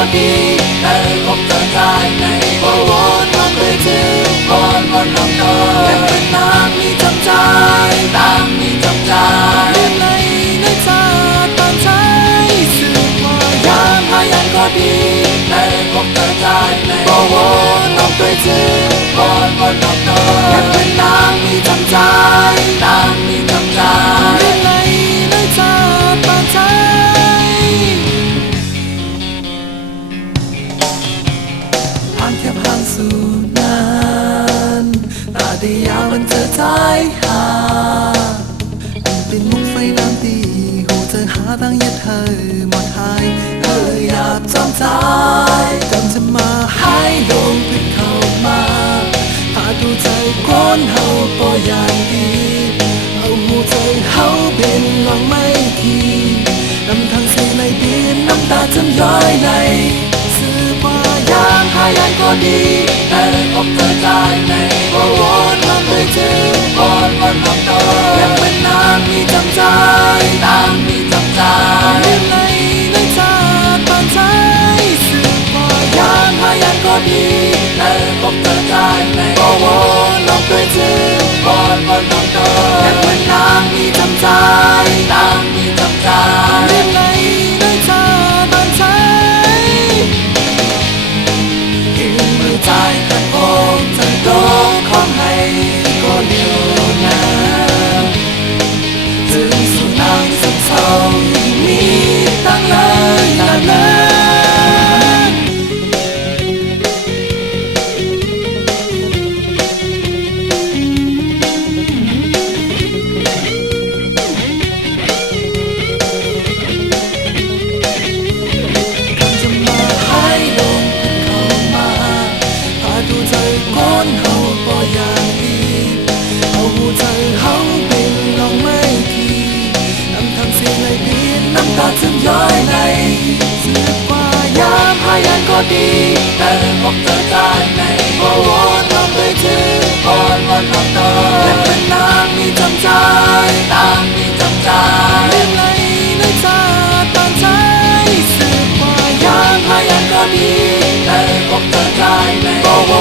ก็ดีแต่คงจะใจในโอ้โหน้องด้วยชื่อคนคนน้องโตยังเป็นนางมีจำใจนางมีจำใจเรียนในชาติบ้านใช้สื่อมายามพายันก็ดีแต่คงจะใจในโอ้โหน้องด้วยชื่อคนคนน้องโตยังเป็นนางมีจำใจนางมีจำใจเรียนในชาติบ้านใช้ห่างแค่ห่างสู่นานตาได้ยาวมันจะท้ายหาเป็นมุกไฟน้ำตีหูเธอหาตั้งยัดเธอหมดหายอยากจำใจจำจะมาให้ลงพิดเข้ามาหาดูใจก้นเฮาปออย่างดีเอาหูเธอเฮาเป็นหวังไม่ทีนำทางเสียในดินน้ำตาจำย้อยในสื่อมายามพายันก็ดีแต่พบเธอใจในโอ้โหน้องด้วยชื่อคนคนน้องโตยังเป็นนางมีจำใจนางมีจำใจเรียนในชาติบ้านใช้สื่อมายามพายันก็ดีแต่พบเธอใจในโอ้โหน้องด้วยชื่อคนคนน้องโตยังเป็นนางมีจำใจนางมีจำใจเรียนในชาติบ้านใช้ยืนมือใจขัดอกฉันโดนของให้ก็เดียวนะถึงสุดนางสักเท่ามีตั้งเลยนานนานจะมาให้ลงเข้ามาพาดูใจก้นเฮาปออย่างดีเอาหูใจเฮาเป็นลองไม่ทีนำทางเสียงในดินน้ำตาจึงย้อยในสืบกว่ายามพายันก็ดีแต่พบเธอใจในโอ้โหน้องด้วยชื่อคนคนน้องโตยังเป็นนางมีจำใจนางมีจำใจเรียนในชาติบ้านใช้สืบกว่ายามพายันก็ดีแต่พบเธอใจในโอ้โห